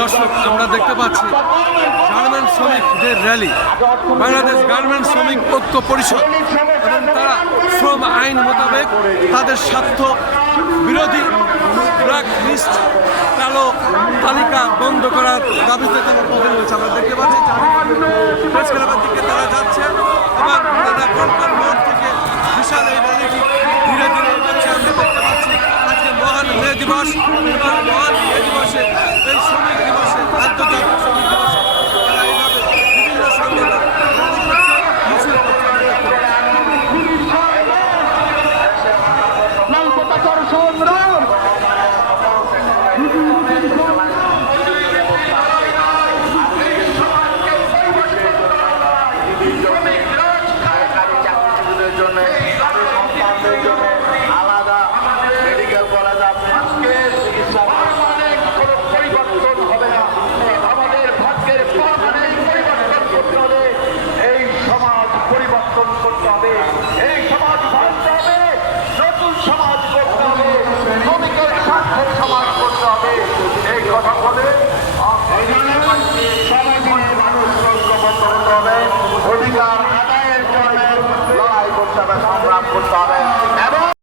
দর্শক, আমরা দেখতে পাচ্ছি গার্মেন্টস শ্রমিকদের র্যালি, বাংলাদেশ গার্মেন্টস শ্রমিক ঐক্য পরিষদ, এবং তারা শ্রম আইন মোতাবেক তাদের স্বার্থ বিরোধী ব্ল্যাক লিস্ট, কালো তালিকা বন্ধ করার দাবিতে তারা পদে রয়েছে। আমরা দেখতে পাচ্ছি প্রেস ক্লাবের দিকে তারা যাচ্ছে এবং তারা কলকাতার মোড় থেকে বিশাল এই র্যালিটি ধীরে ধীরে এগোচ্ছে। আমরা দেখতে পাচ্ছি আজকে মহান মে দিবস।